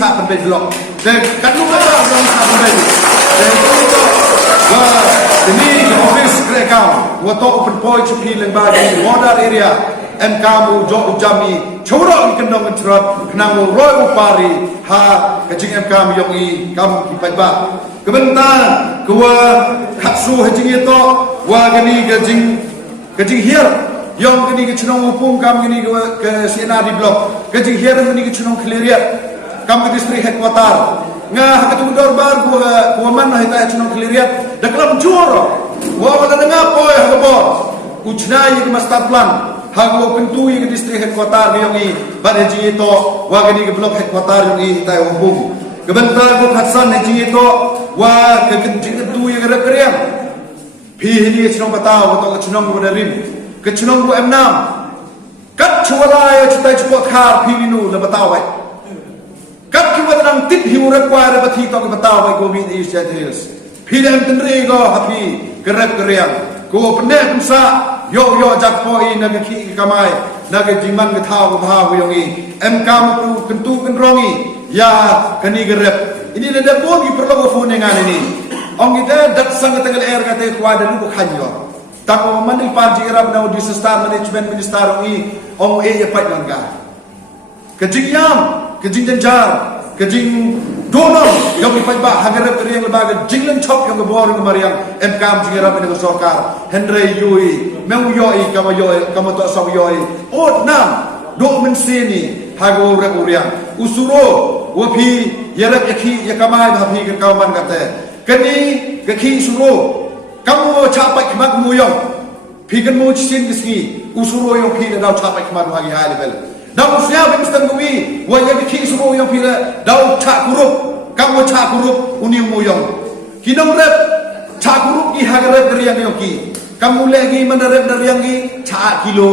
cha pen be blok de kan lu ka long cha pen be de tu wa ni office account wa to open point pi leng ba di border area em kamu jo jami choro kan dong trot knang lo roi pari ha ka jing em kam yong i kam ki pai ba kebenta kwa khatsu ha jing to wa gani ka jing hier yong gani ka chnong upung kam gani ka sena di blok ka jing hier gani ka chnong clear kam ka district headquarter nga ha ka tu dor bar ko man ha ta chnong clear da klam choro wa wala nga poy ha bo uchna yi master plan hago pintu yang district headquarter yang ini pada haji itu wagani ke blok headquarter yang ini tai hubung kebentar ko khatsan haji itu wa ke pintu yang ada kriam pi ni chnong batao to chnong bodarim ke chnong bo m6 kat chwala ya chutai chpo khar pi ni nu le batao bai kat ki wadang tit hi require bathi to ke batao bai ko bi ni details pi dam tendre go hapi kerap kriam ko pende kumsa yo jak po i na ki kamai na ke jiman ke thau ko bha wi yongi em kam tu kentu kenrongi ya kani gerep ini le de bo gi perlo phone ngan ini ong ite dak sang tengal air kate ko ada lu khanyo tak ko man il pan jigrab na disaster management minister ong e ye pai manga ke jingyam ke jingjanjar ke jing donor yang di pai ba hagarap riang lebaga jinglen chop yang bor ng mariang em kam jigrab ni sarkar Henry Yui meu yoi kama to saw yoi ot nam do men sini hago re uriang usuro wapi yerap yakhi yakamai bhapi ke kauman kate kani gakhi suro kamu chapai khmak muyong phigan mu chin kisni usuro yo phi dau chapai khmak hagi high level dau sia bimstan gumi wa yakhi suro yo phi dau cha kurup kamu cha kurup uni muyong kinong rep cha kurup ki hagarap riang yo ki kamu lagi menerap dari yang ki 6 kilo